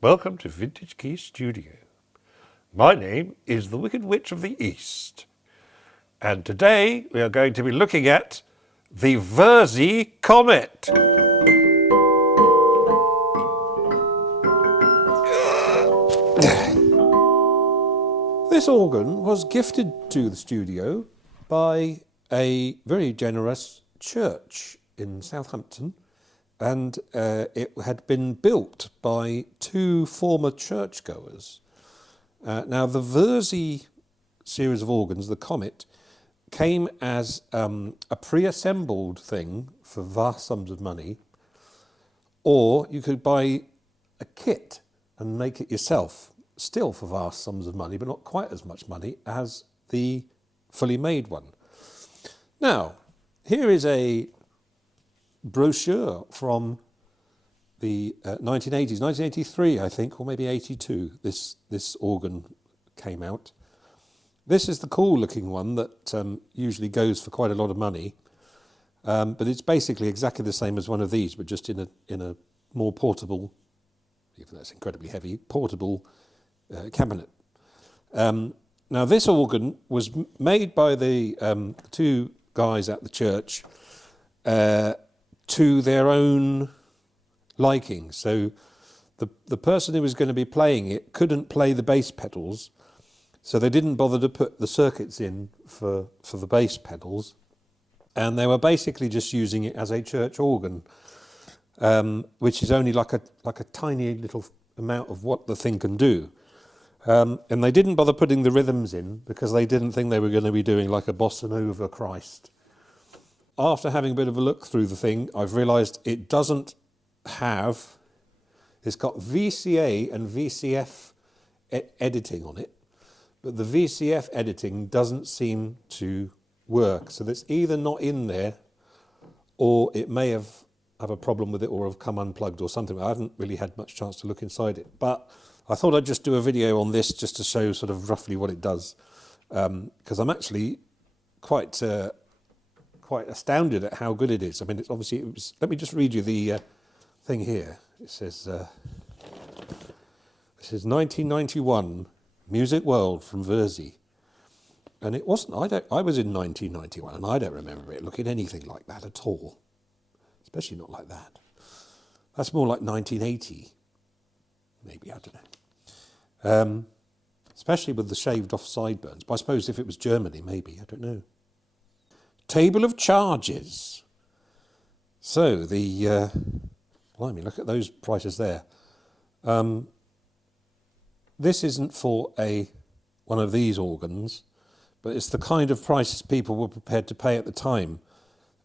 Welcome to Vintage Key Studio. My name is the Wicked Witch of the East, and today we are going to be looking at the Wersi Comet. This organ was gifted to the studio by a very generous church in Southampton, and it had been built by two former churchgoers. Now, the Wersi series of organs, the Comet, came as a pre-assembled thing for vast sums of money, or you could buy a kit and make it yourself, still for vast sums of money, but not quite as much money as the fully made one. Now, here is a brochure from the 1980s, 1983, I think, or maybe 82, this organ came out. This is the cool-looking one that usually goes for quite a lot of money, but it's basically exactly the same as one of these, but just in a more portable, even though it's incredibly heavy, portable cabinet. Now, this organ was made by the two guys at the church to their own liking. So the person who was going to be playing it couldn't play the bass pedals, so they didn't bother to put the circuits in for the bass pedals, and they were basically just using it as a church organ, which is only like a tiny little amount of what the thing can do. And they didn't bother putting the rhythms in because they didn't think they were going to be doing like a bossa nova Christ. After having a bit of a look through the thing, I've realised it doesn't have, it's got VCA and VCF editing on it, but the VCF editing doesn't seem to work. So that's either not in there, or it may have a problem with it, or have come unplugged or something. I haven't really had much chance to look inside it, but I thought I'd just do a video on this just to show sort of roughly what it does, because I'm actually quite astounded at how good it is. I mean, it's obviously, let me just read you the thing here. It says, this is 1991 Music World from Wersi. And it wasn't, I was in 1991 and I don't remember it looking anything like that at all. Especially not like that. That's more like 1980. Maybe, I don't know. Especially with the shaved off sideburns. But I suppose if it was Germany, maybe, I don't know. Table of charges. So the, blimey, look at those prices there. This isn't for one of these organs, but it's the kind of prices people were prepared to pay at the time.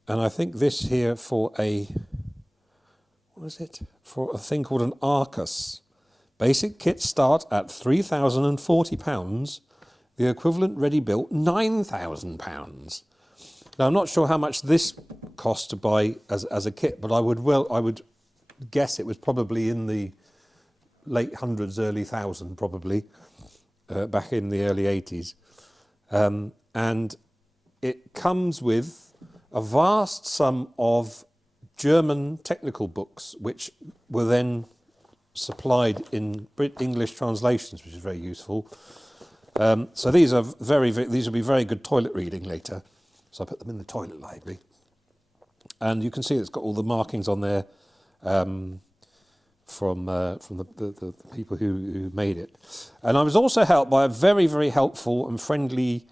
And I think this here for what is it? For a thing called an Arcus. Basic kits start at £3,040. The equivalent ready-built £9,000. Now, I'm not sure how much this cost to buy as a kit, but I would guess it was probably in the late hundreds, early thousand, probably, back in the early 80s. And it comes with a vast sum of German technical books, which were then supplied in English translations, which is very useful. So these will be very good toilet reading later. So I put them in the toilet library. And you can see it's got all the markings on there from the people who made it. And I was also helped by a very, very helpful and friendly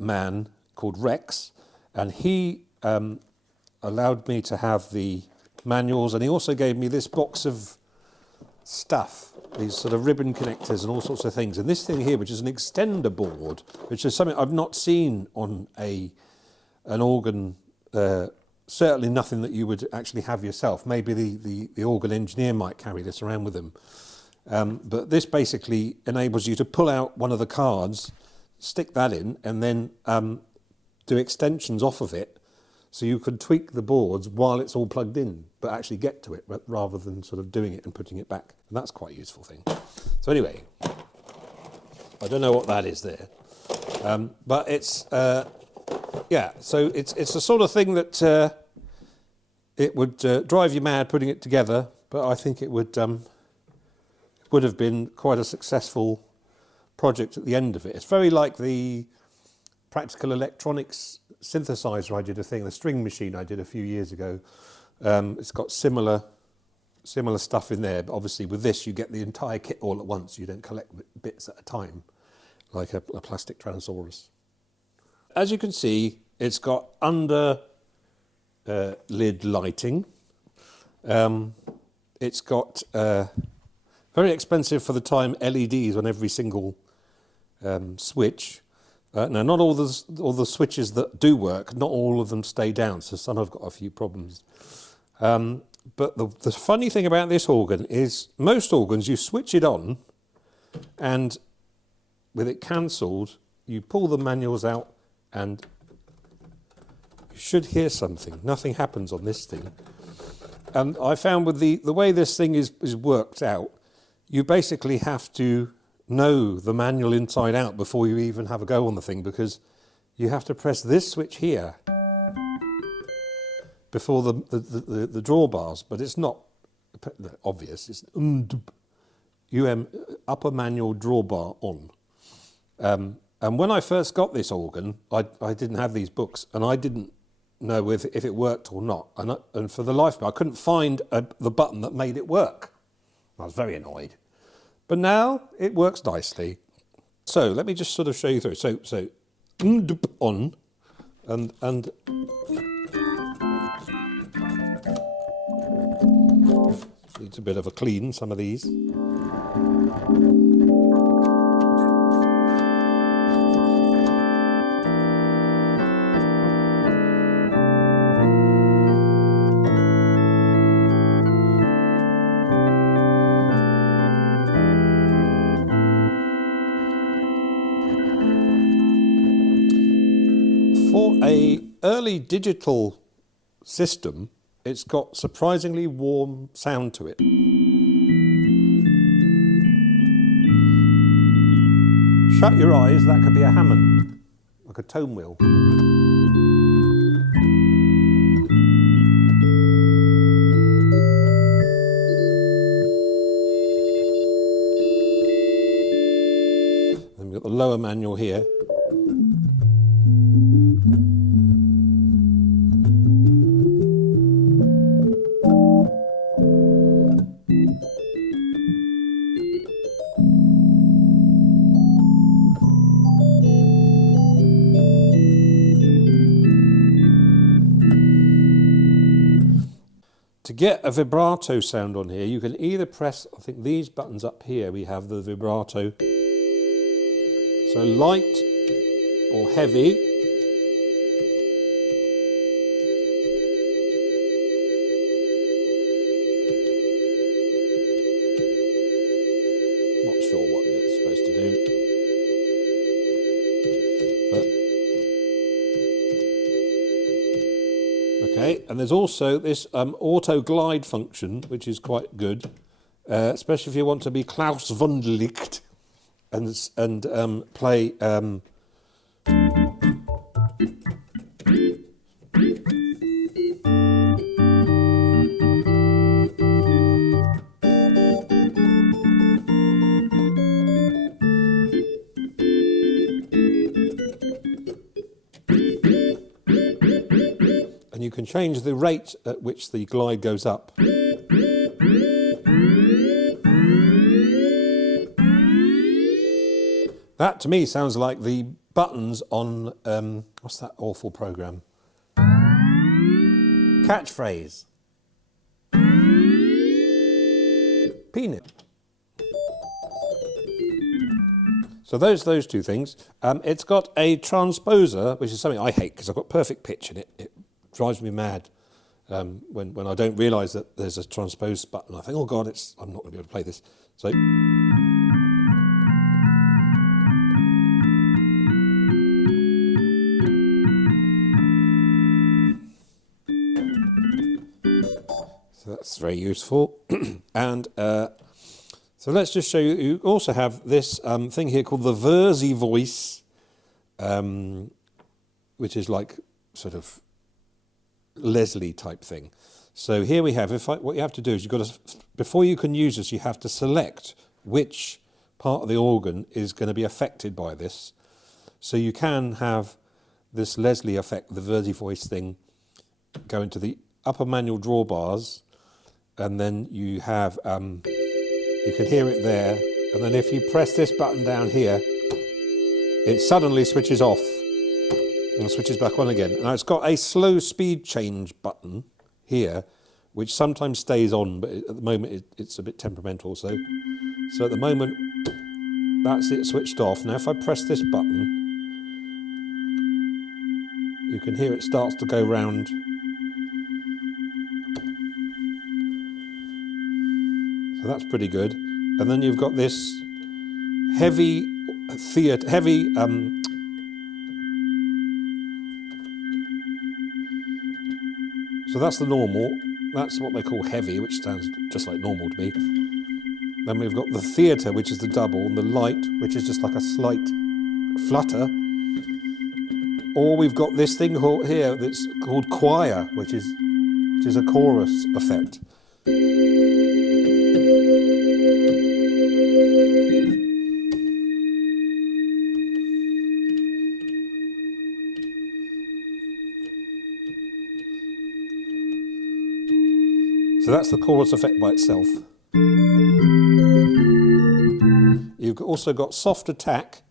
man called Rex. And he allowed me to have the manuals, and he also gave me this box of stuff, these sort of ribbon connectors and all sorts of things. And this thing here, which is an extender board, which is something I've not seen on an organ, certainly nothing that you would actually have yourself. Maybe the organ engineer might carry this around with him. But this basically enables you to pull out one of the cards, stick that in, and then do extensions off of it, so you could tweak the boards while it's all plugged in, but actually get to it rather than sort of doing it and putting it back. And that's quite a useful thing. So anyway, I don't know what that is there, but it's yeah. So it's the sort of thing that it would drive you mad putting it together, but I think it would would have been quite a successful project at the end of it. It's very like the practical electronics synthesizer I did the string machine I did a few years ago. It's got similar stuff in there, but obviously with this you get the entire kit all at once. You don't collect bits at a time, like a plastic Tyrannosaurus. As you can see, it's got under lid lighting. It's got very expensive for the time LEDs on every single switch. Now, not all the switches that do work, not all of them stay down, so some have got a few problems. But the funny thing about this organ is most organs, you switch it on, and with it cancelled, you pull the manuals out, and you should hear something. Nothing happens on this thing. And I found with the way this thing is worked out, you basically have to know the manual inside out before you even have a go on the thing, because you have to press this switch here before the drawbars, but it's not obvious. It's upper manual drawbar on. And when I first got this organ, I didn't have these books, and I didn't know if it worked or not. And for the life of me, I couldn't find the button that made it work. I was very annoyed. But now it works nicely. So let me just sort of show you through. So on, and needs a bit of a clean, some of these. For an early digital system, it's got surprisingly warm sound to it. Shut your eyes, that could be a Hammond, like a tone wheel. Then we've got the lower manual here. To get a vibrato sound on here, you can either press, I think these buttons up here, we have the vibrato. So light or heavy. Not sure what it's supposed to do. Okay, and there's also this auto glide function, which is quite good, especially if you want to be Klaus Wunderlicht and play. And you can change the rate at which the glide goes up. That to me sounds like the buttons on, what's that awful program? Catchphrase. Peanut. So those two things. It's got a transposer, which is something I hate because I've got perfect pitch in it. It drives me mad when I don't realise that there's a transpose button. I think, oh God, I'm not going to be able to play this. So. So that's very useful. And so let's just show you. You also have this thing here called the Wersi voice, which is like sort of Leslie type thing. So here we have, what you have to do is you've got to, before you can use this, you have to select which part of the organ is going to be affected by this. So you can have this Leslie effect, the Wersi voice thing, go into the upper manual drawbars, and then you have, you can hear it there, and then if you press this button down here, it suddenly switches off and switches back on again. Now it's got a slow speed change button here, which sometimes stays on, but at the moment it's a bit temperamental. So at the moment, that's it switched off. Now if I press this button, you can hear it starts to go round. So that's pretty good. And then you've got this heavy theatre, so that's the normal. That's what they call heavy, which sounds just like normal to me. Then we've got the theatre, which is the double, and the light, which is just like a slight flutter. Or we've got this thing here that's called choir, which is a chorus effect. So that's the chorus effect by itself. You've also got soft attack.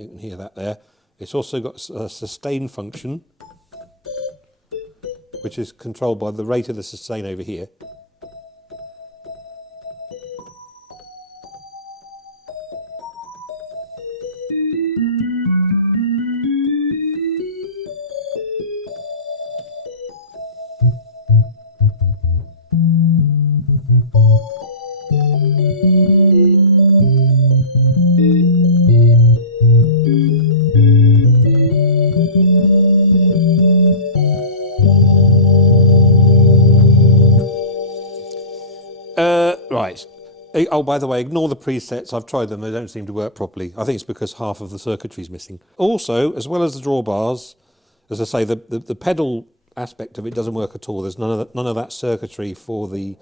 You can hear that there. It's also got a sustain function, which is controlled by the rate of the sustain over here. Right. Oh, by the way, ignore the presets. I've tried them. They don't seem to work properly. I think it's because half of the circuitry is missing. Also, as well as the drawbars, as I say, the pedal aspect of it doesn't work at all. There's none of that circuitry for the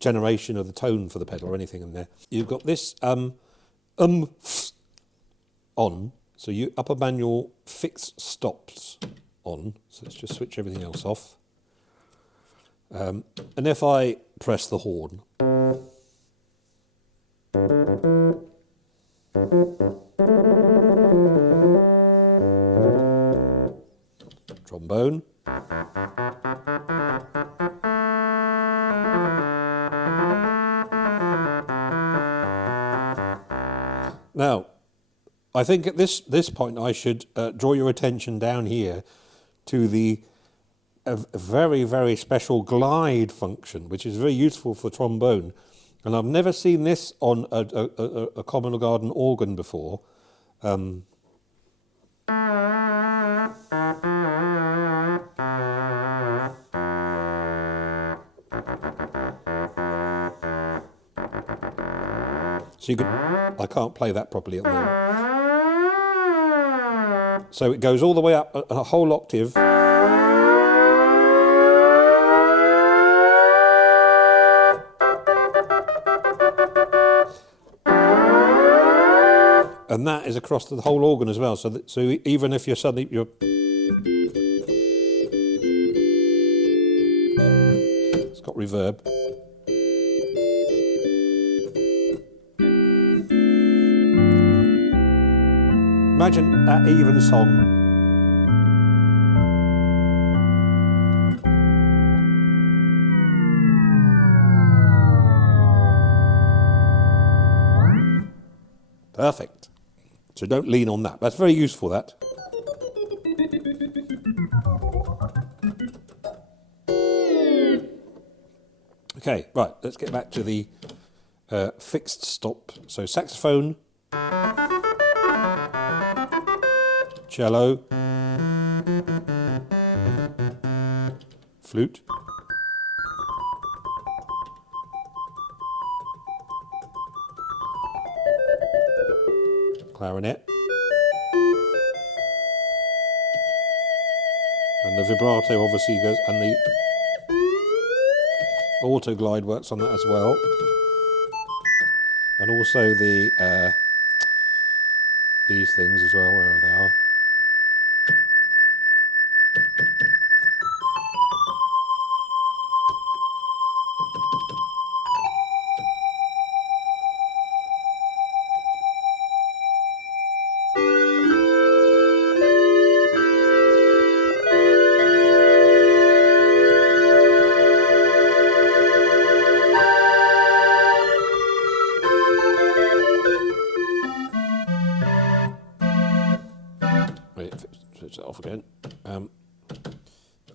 generation of the tone for the pedal or anything in there. You've got this on, so you upper manual fixed stops on. So let's just switch everything else off. And if I press the horn, trombone, now I think at this point I should draw your attention down here to the very, very special glide function, which is very useful for trombone. And I've never seen this on a common garden organ before. So you can, I can't play that properly at the moment. So it goes all the way up a whole octave. And that is across the whole organ as well. So even if you're suddenly it's got reverb. Imagine that even song. Perfect. So don't lean on that. That's very useful, that. Okay, right, let's get back to the fixed stop. So saxophone, cello, flute, clarinet, and the vibrato obviously goes, and the Auto glide works on that as well. And also the these things as well, wherever they are. Wait, switch that off again.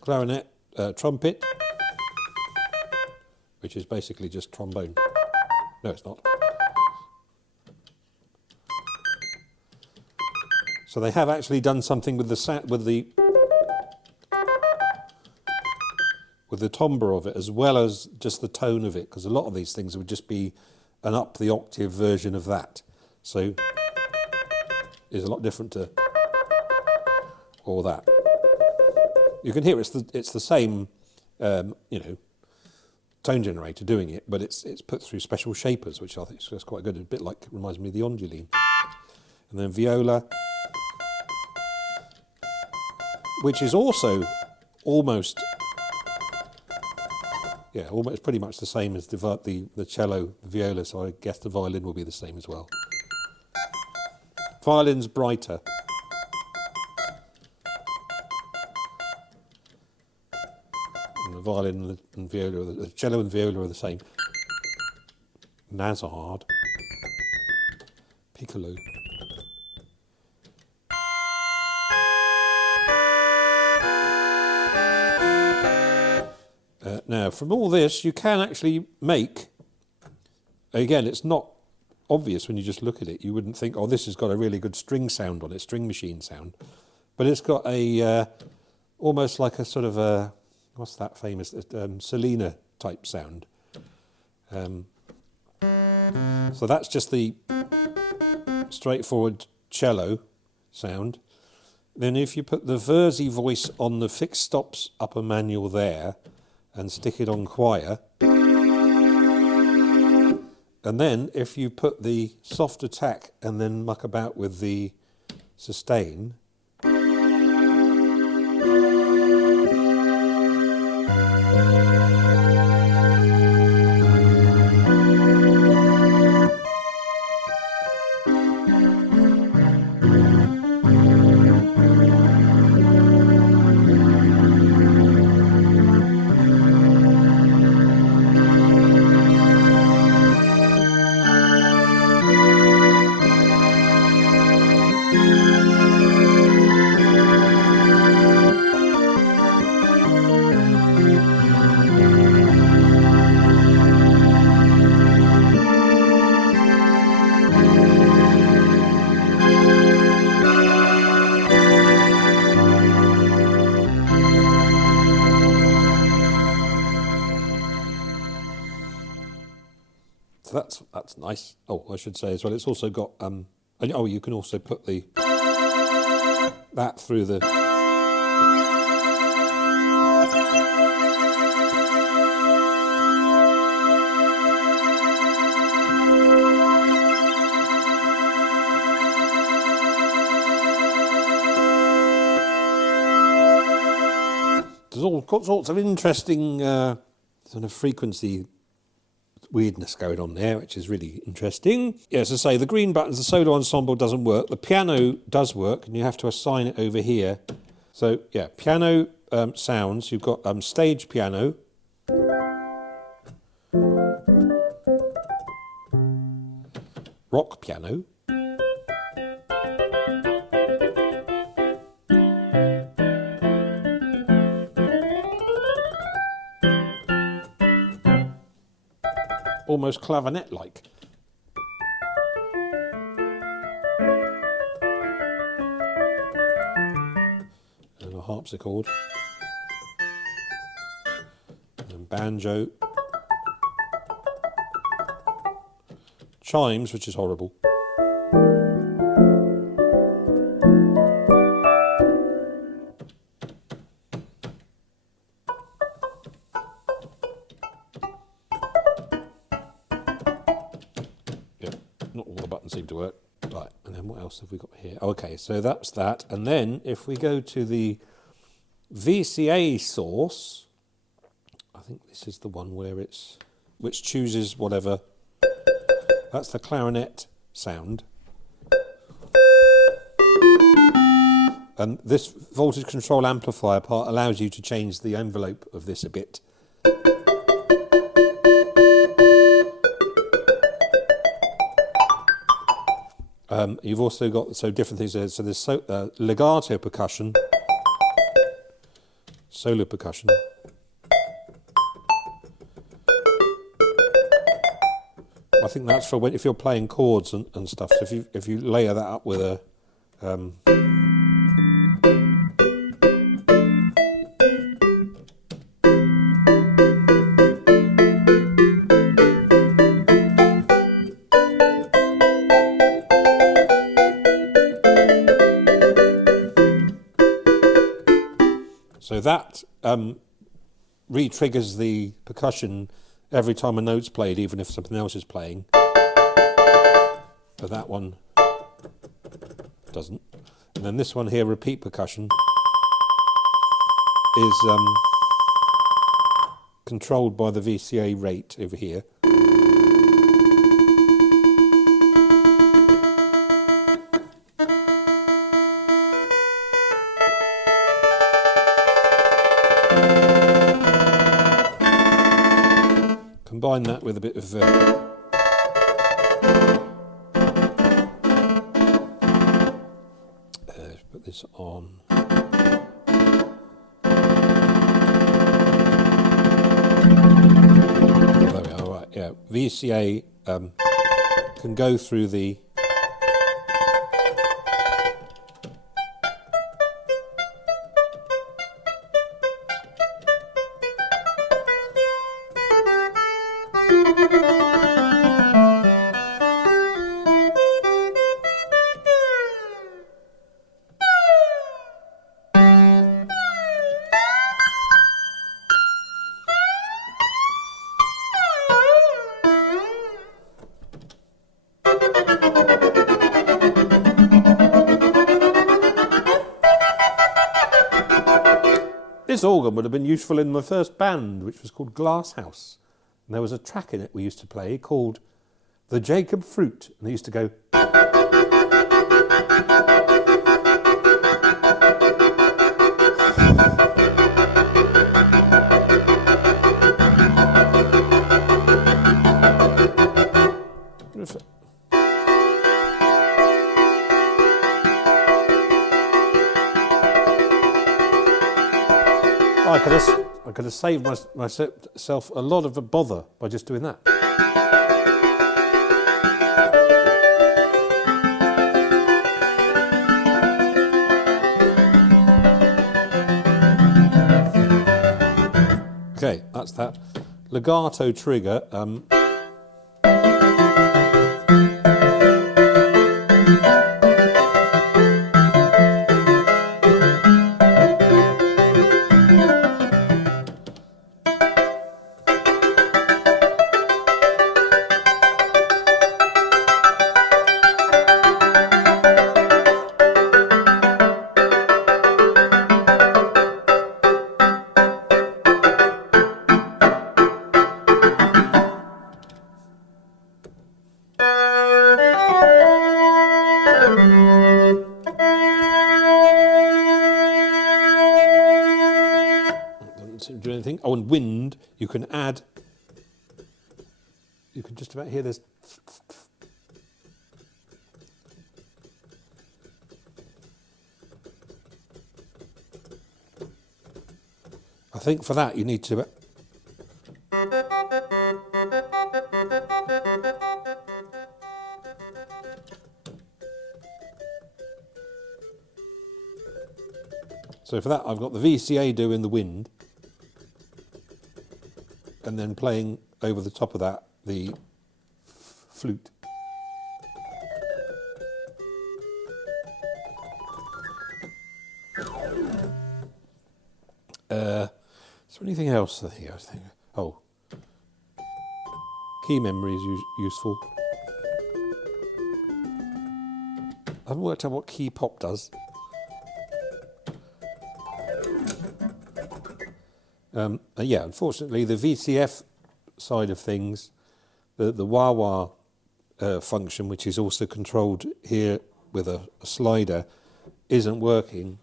Clarinet, trumpet, which is basically just trombone. No, it's not. So they have actually done something with the timbre of it, as well as just the tone of it, because a lot of these things would just be an up the octave version of that. So it's a lot different to or that. You can hear it's the same, tone generator doing it, but it's put through special shapers, which I think is quite good. A bit like, reminds me of the Onduline. And then viola, which is also almost pretty much the same as the cello, the viola, so I guess the violin will be the same as well. Violin's brighter. And the violin and viola, the cello and viola are the same. Nazard. Piccolo. Now, from all this, you can actually make, again, it's not obvious when you just look at it. You wouldn't think, oh, this has got a really good string sound on it, string machine sound. But it's got a, almost like a sort of a, what's that famous, Selena type sound. So that's just the straightforward cello sound. Then if you put the Wersi voice on the fixed stops upper manual there, and stick it on choir. And then if you put the soft attack and then muck about with the sustain, that's nice. Oh, I should say as well, it's also got, you can also put that through the... There's all sorts of interesting sort of frequency weirdness going on there, which is really interesting. Yeah, as I say, the green buttons, the solo ensemble doesn't work. The piano does work, and you have to assign it over here. So, yeah, piano sounds. You've got stage piano. Rock piano. Almost clavinet-like. And a harpsichord. And banjo. Chimes, which is horrible. doesn't seem to work. Right, and then what else have we got here? Okay, so that's that. And then if we go to the VCA source, I think this is the one where which chooses whatever. That's the clarinet sound. And this voltage control amplifier part allows you to change the envelope of this a bit. You've also got different things there. So there's legato percussion, solo percussion. I think that's for if you're playing chords and stuff. So if you layer that up with a so that re-triggers the percussion every time a note's played, even if something else is playing. But that one doesn't. And then this one here, repeat percussion, is controlled by the VCA rate over here. Combine that with a bit of put this on. There we are. Right, yeah. VCA can go through the This organ would have been useful in my first band, which was called Glass House. And there was a track in it we used to play called The Jacob Fruit. And they used to go... I could have saved myself a lot of a bother by just doing that. Okay, that's that. Legato trigger. Do anything. Oh, and wind, you can add, you can just about hear this. I think for that you need to. So for that I've got the VCA doing the wind. And then playing over the top of that the flute. Is there anything else here? I was thinking, oh, key memory is useful. I haven't worked out what key pop does. Yeah, unfortunately, the VCF side of things, the wah-wah function, which is also controlled here with a slider, isn't working.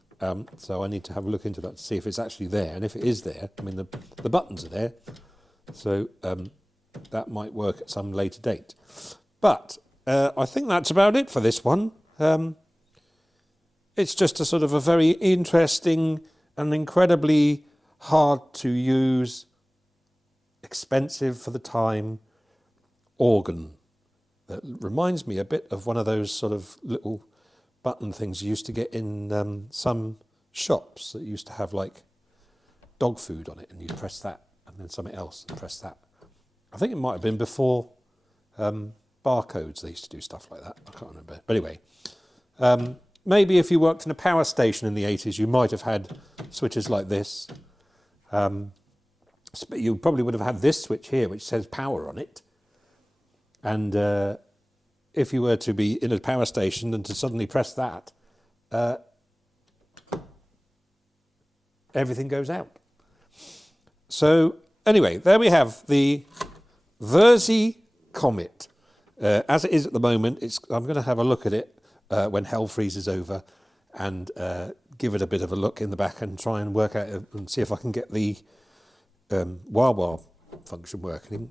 So I need to have a look into that to see if it's actually there. And if it is there, I mean, the buttons are there. So that might work at some later date. But I think that's about it for this one. It's just a sort of a very interesting and incredibly hard to use, expensive for the time organ that reminds me a bit of one of those sort of little button things you used to get in some shops that used to have like dog food on it, and you press that and then something else and press that. I think it might have been before barcodes. They used to do stuff like that. I can't remember. But anyway, maybe if you worked in a power station in the 80s, you might have had switches like this. You probably would have had this switch here, which says power on it. And if you were to be in a power station and to suddenly press that, everything goes out. So anyway, there we have the Wersi Comet. As it is at the moment, I'm going to have a look at it when hell freezes over and give it a bit of a look in the back and try and work out and see if I can get the wah-wah function working,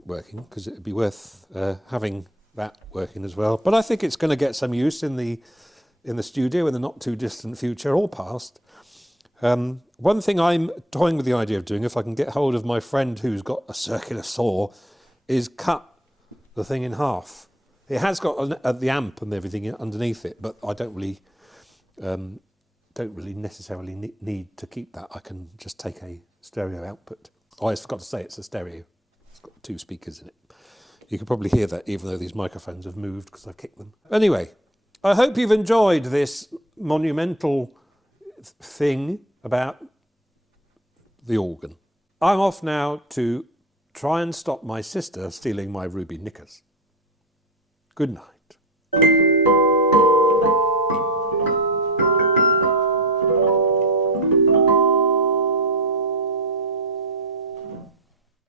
because it would be worth having that working as well. But I think it's going to get some use in the studio in the not too distant future or past. One thing I'm toying with the idea of doing, if I can get hold of my friend who's got a circular saw, is cut the thing in half. It has got the amp and everything underneath it, but I don't really necessarily need to keep that. I can just take a stereo output. Oh, I forgot to say it's a stereo. It's got 2 speakers in it. You can probably hear that even though these microphones have moved because I've kicked them. Anyway, I hope you've enjoyed this monumental thing about the organ. I'm off now to try and stop my sister stealing my ruby knickers. Good night.